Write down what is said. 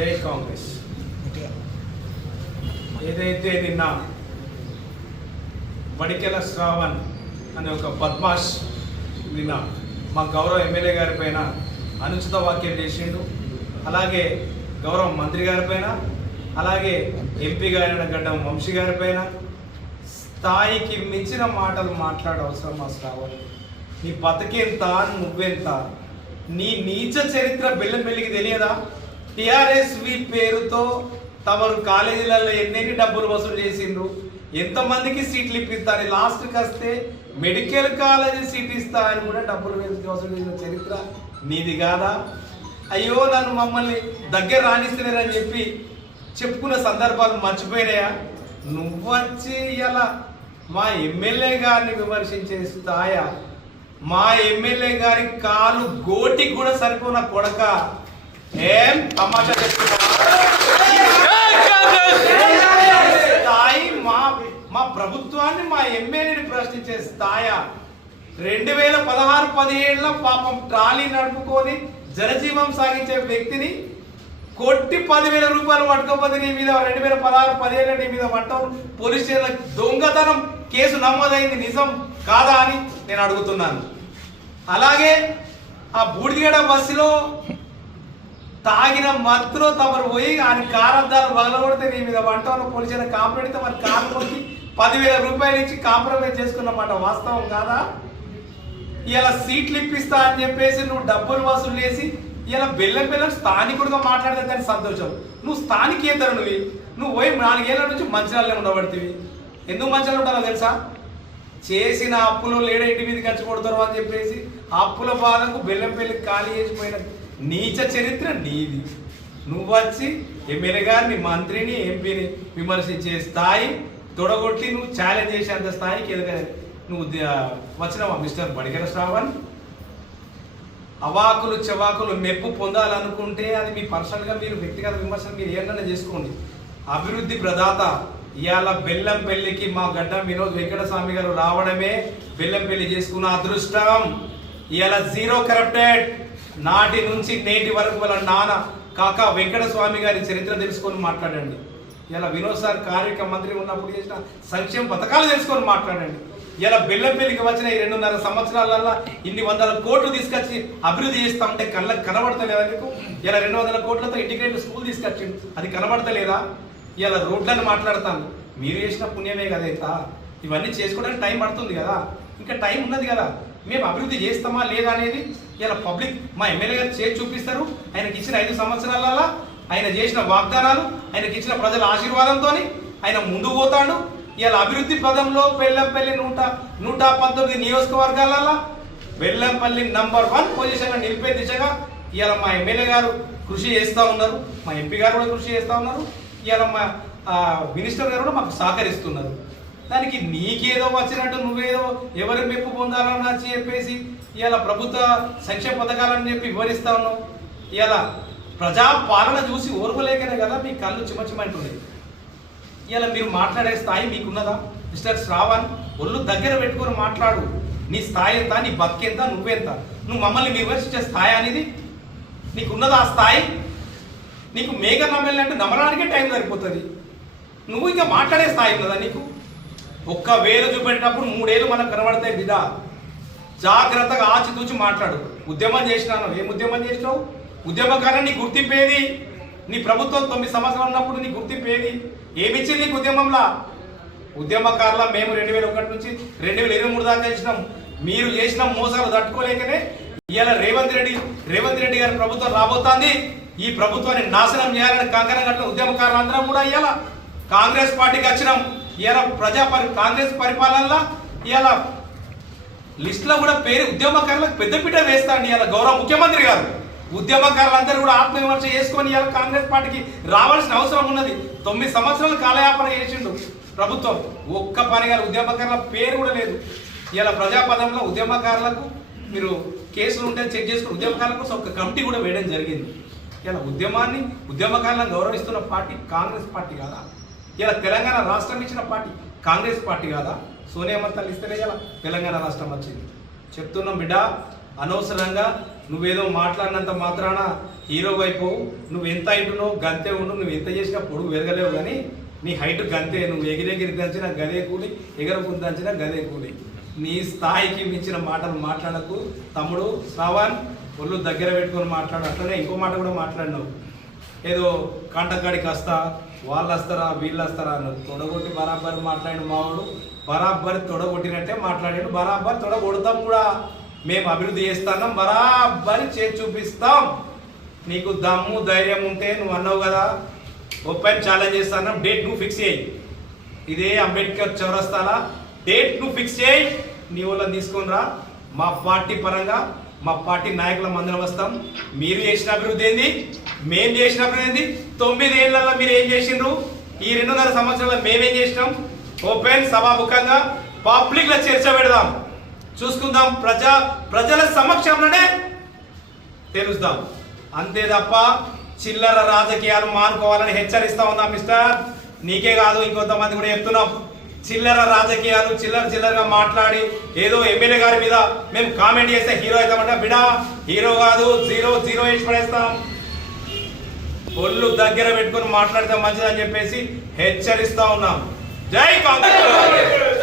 జై కాంగ్రెస్. ఏదైతే నిన్న బడికెల శ్రావణ్ అనే ఒక బద్మాష్ నిన్న మా గౌరవ ఎమ్మెల్యే గారి పైన అనుచిత వ్యాఖ్యలు చేసిండు, అలాగే గౌరవ మంత్రి గారి పైన, అలాగే ఎంపీ గారైన గడ్డం వంశీ గారి పైన స్థాయికి మించిన మాటలు మాట్లాడే అవసరం మా శ్రావణ్. నీ బతికెంత, నువ్వెంత, నీ నీచ చరిత్ర బెల్లంపల్లికి తెలియదా? టిఆర్ఎస్వి పేరుతో తమరు కాలేజీలలో ఎన్నెన్ని డబ్బులు వసూలు చేసిండ్రు, ఎంతమందికి సీట్లు ఇప్పిస్తారు, లాస్ట్కి వస్తే మెడికల్ కాలేజీ సీట్ ఇస్తా అని కూడా డబ్బులు వసూలు చేసిన చరిత్ర నీది కాదా? అయ్యో నన్ను మమ్మల్ని దగ్గర రాణిస్తున్నారని చెప్పి చెప్పుకున్న సందర్భాలు మర్చిపోయినాయా? నువ్వొచ్చి ఇలా మా ఎమ్మెల్యే గారిని విమర్శించే స్థాయి, మా ఎమ్మెల్యే గారి కాలు గోటికి కూడా సరిపోన కొడక, ఏం తమాషా చేస్తున్నా? స్థాయి మా ప్రభుత్వాన్ని, మా ఎమ్మెల్యేని ప్రశ్నించే స్థాయి. 2016-17లో పాపం ట్రాలీ నడుపుకొని జనజీవం సాగించే వ్యక్తిని కొట్టి 10,000 రూపాయలు పట్టుకోపోతే నీ మీద 2016-17 నీ మీద పట్టం పోలీస్ స్టేషన్ దొంగతనం కేసు నమోదైంది, నిజం కాదా అని నేను అడుగుతున్నాను. అలాగే ఆ బూడిగడ బస్సులో తాగిన మత్తులో తమరు పోయి ఆయన కారద్దాలు పగలగొడితే నీ మీద వంటలో పోలీసులు కాంప్రమైజ్ మరి కారు కొట్టి 10,000 రూపాయలు ఇచ్చి కాంప్రమైజ్ చేసుకున్నమాట వాస్తవం కాదా? ఇలా సీట్లు ఇప్పిస్తా అని చెప్పేసి నువ్వు డబ్బులు వసూలు చేసి ఇలా బెల్లం స్థానికుడిగా మాట్లాడితే దానికి సంతోషం. నువ్వు స్థానికేతరు, నువ్వు పోయి 4 ఏళ్ళ నుంచి మంచిర్యాలలో ఉండబడుతుంది. ఎందుకు మంచిర్యాలలో ఉండాలో తెలుసా? చేసిన అప్పులు లేడ ఇంటి మీద ఖర్చు కొడతారు అని చెప్పేసి అప్పుల బాధకు బెల్లంపల్లికి ఖాళీ చేసిపోయిన నీచ చరిత్ర నీది. నువ్వు వచ్చి ఎమ్మెల్యే గారిని, మంత్రిని, ఎంపీని విమర్శించే స్థాయి, తొడగొట్టి నువ్వు ఛాలెంజ్ చేసేంత స్థాయికి నువ్వు వచ్చినావా మిస్టర్ బడికెల శ్రావణ్? అవాకులు చెవాకులు మెప్పు పొందాలనుకుంటే అది మీ పర్సనల్గా మీరు వ్యక్తిగత విమర్శలు మీరు ఏంటన్నా చేసుకోండి. అభివృద్ధి ప్రదాత ఇవాళ బెల్లంపల్లికి మా గడ్డం వినోద్ వెంకటస్వామి గారు రావడమే బెల్లంపల్లి చేసుకున్న అదృష్టం. ఇవాళ జీరో కరప్టెడ్, నాటి నుంచి నేటి వరకు వాళ్ళ నాన్న కాకా వెంకటస్వామి గారి చరిత్ర తెలుసుకొని మాట్లాడండి. ఇలా వినోద్ సార్ కార్మిక మంత్రి ఉన్నప్పుడు చేసిన సంక్షేమ పథకాలు తెలుసుకొని మాట్లాడండి. ఇలా బెల్లంపల్లికి వచ్చిన ఈ 2.5 సంవత్సరాలలో ఇన్ని 100 కోట్లు తీసుకొచ్చి అభివృద్ధి చేస్తా ఉంటే కళ్ళకి కనబడతలేదా మీకు? ఇలా 200 కోట్లతో ఇంటిగ్రేటెడ్ స్కూల్ తీసుకొచ్చిండు, అది కనబడతలేదా? ఇలా రోడ్లను మాట్లాడతాను, మీరు చేసిన పుణ్యమే కదా ఇంత. ఇవన్నీ చేసుకోవడానికి టైం పడుతుంది కదా, ఇంకా టైం ఉన్నది కదా. మేము అభివృద్ధి చేస్తామా లేదా అనేది ఇలా పబ్లిక్ మా ఎమ్మెల్యే గారు చేసి చూపిస్తారు. ఆయనకి ఇచ్చిన 5 సంవత్సరాలలో ఆయన చేసిన వాగ్దానాలు, ఆయనకి ఇచ్చిన ప్రజల ఆశీర్వాదంతో ఆయన ముందుకు పోతాడు. ఇలా అభివృద్ధి పదంలో బెల్లంపల్లి 119 నియోజకవర్గాలలో బెల్లంపల్లి నంబర్ 1 పొజిషన్లో నిలిపే దిశగా ఇలా మా ఎమ్మెల్యే గారు కృషి చేస్తూ ఉన్నారు, మా ఎంపీ గారు కూడా కృషి చేస్తూ ఉన్నారు, ఇలా మా మినిస్టర్ గారు కూడా మాకు సహకరిస్తున్నారు. దానికి నీకేదో వచ్చినట్టు నువ్వేదో ఎవరి మెప్పు పొందాలని చెప్పేసి ఇలా ప్రభుత్వ సంక్షేమ పథకాలని చెప్పి వివరిస్తా ఉన్నావు. ఇలా ప్రజా పాలన చూసి ఓర్వలేకనే కదా మీ కళ్ళు చిమచిమంటుంది. ఇలా మీరు మాట్లాడే స్థాయి మీకున్నదా? మిస్టర్ శ్రావణ్, ఒళ్ళు దగ్గర పెట్టుకొని మాట్లాడు. నీ స్థాయి ఎంత, నీ బతికెంత, నువ్వెంత? నువ్వు మమ్మల్ని విమర్శించే స్థాయి అనేది నీకున్నదా? ఆ స్థాయి నీకు మేఘ నమ్మల్ని అంటే నమ్మడానికే టైం సరిపోతుంది. నువ్వు ఇంకా మాట్లాడే స్థాయి ఉన్నదా నీకు? 1 వేలు చూపెట్టినప్పుడు 3 ఏళ్ళు మనకు కనబడతాయి బిడ్డ. జాగ్రత్తగా ఆచితూచి మాట్లాడు. ఉద్యమం చేసినాను, ఏం ఉద్యమం చేసినావు? ఉద్యమకాలను నీ గుర్తింపేది? నీ ప్రభుత్వం 9 సంవత్సరాలు ఉన్నప్పుడు నీ గుర్తింపేది? ఏమిచ్చింది నీకు ఉద్యమంలా? ఉద్యమకారుల మేము 2001 నుంచి 2023 దాకా చేసినాం. మీరు చేసిన మోసాలు తట్టుకోలేకనే ఇవాళ రేవంత్ రెడ్డి గారి ప్రభుత్వం రాబోతోంది. ఈ ప్రభుత్వాన్ని నాశనం చేయాలని కంకణం కట్టిన ఉద్యమకారులందరం కూడా ఇవాళ కాంగ్రెస్ పార్టీకి వచ్చినాం. ఇవాళ కాంగ్రెస్ పరిపాలనలో ఇవాళ లిస్టులో కూడా పేరు ఉద్యమకారులకు పెద్దపీట వేస్తాండి. ఇవాళ గౌరవ ముఖ్యమంత్రి గారు ఉద్యమకారులందరూ కూడా ఆత్మవిమర్శ చేసుకొని ఇవాళ కాంగ్రెస్ పార్టీకి రావాల్సిన అవసరం ఉన్నది. 9 సంవత్సరాలు కాలయాపన చేసిండు ప్రభుత్వం, ఒక్క పని గారు ఉద్యమకారుల పేరు కూడా లేదు. ఇలా ప్రజాపదంలో ఉద్యమకారులకు మీరు కేసులు ఉంటే చెక్ చేసుకుని ఉద్యమకారులకు ఒక కమిటీ కూడా వేయడం జరిగింది. ఇలా ఉద్యమకారులను గౌరవిస్తున్న పార్టీ కాంగ్రెస్ పార్టీ కాదా? ఇలా తెలంగాణ రాష్ట్రం ఇచ్చిన పార్టీ కాంగ్రెస్ పార్టీ కాదా? సోనియా తల్లి ఇస్తేనే ఇలా తెలంగాణ రాష్ట్రం వచ్చింది. చెప్తున్నాం బిడ్డ, అనవసరంగా నువ్వేదో మాట్లాడినంత మాత్రాన హీరో వైపు నువ్వు ఎంత హైట్ ఉన్నావు గంతే ఉండు, నువ్వు ఎంత చేసినా పొడుగు పెరగలేవు, కానీ నీ హైట్ గంతే, నువ్వు ఎగిరెగిరి దంచినా గదే కూలి, ఎగరకు దంచినా గదే కూలి. నీ స్థాయికి మించిన మాటలు మాట్లాడకు తమ్ముడు. శ్రవణ్ ఒళ్ళు దగ్గర పెట్టుకొని మాట్లాడు. అట్లనే ఇంకో మాట కూడా మాట్లాడినావు, ఏదో కాంటకాడికి వస్తా, వాళ్ళు వస్తారా వీళ్ళు వస్తారా అన్నారు. తొడగొట్టి బరాబర్ మాట్లాడిన మావాడు, బరాబర్ తొడగొట్టినట్టే మాట్లాడాడు, బరాబర్ తొడగొడతాం కూడా. మేము అభివృద్ధి చేస్తున్నాం, బరాబర్ చేసి చూపిస్తాం. నీకు దమ్ము ధైర్యం ఉంటే నువ్వు అన్నావు కదా ఓపెన్ ఛాలెంజ్ చేస్తాను, డేట్ నువ్వు ఫిక్స్ చేయి. ఇదే అంబేద్కర్ చౌరస్తాలా డేట్ నువ్వు ఫిక్స్ చేయి, నీ వాళ్ళని తీసుకొని రా. మా పార్టీ పరంగా మా పార్టీ నాయకుల మందరం వస్తాం. మీరు చేసిన అభివృద్ధి ఏంది, మేము చేసిన అభివృద్ధి ఏంది, 9 ఏళ్లలో మీరు ఏం చేసిండ్రు, ఈ 2.5 సంవత్సరాల్లో మేమేం చేసినాం, ఓపెన్ సభాముఖంగా పబ్లిక్ లో చర్చ పెడదాం, చూసుకుందాం, ప్రజల సమక్షంలోనే తెలుస్తాం. అంతే తప్ప చిల్లర రాజకీయాలు మానుకోవాలని హెచ్చరిస్తా ఉన్నాం మిస్టర్. నీకే కాదు ఇంకొంతమంది కూడా చెప్తున్నాం. చిల్లర రాజకీయాలు చిల్లరగా మాట్లాడి ఏదో ఎమ్మెల్యే గారి మీద మేము కామెంట్ చేస్తే హీరో అవుతామంట. బిడా హీరో కాదు, 0 వేసి పడేస్తాం. ఒళ్ళు దగ్గర పెట్టుకొని మాట్లాడితే మంచిదని చెప్పేసి హెచ్చరిస్తా ఉన్నాం. జై కాంగ్రెస్.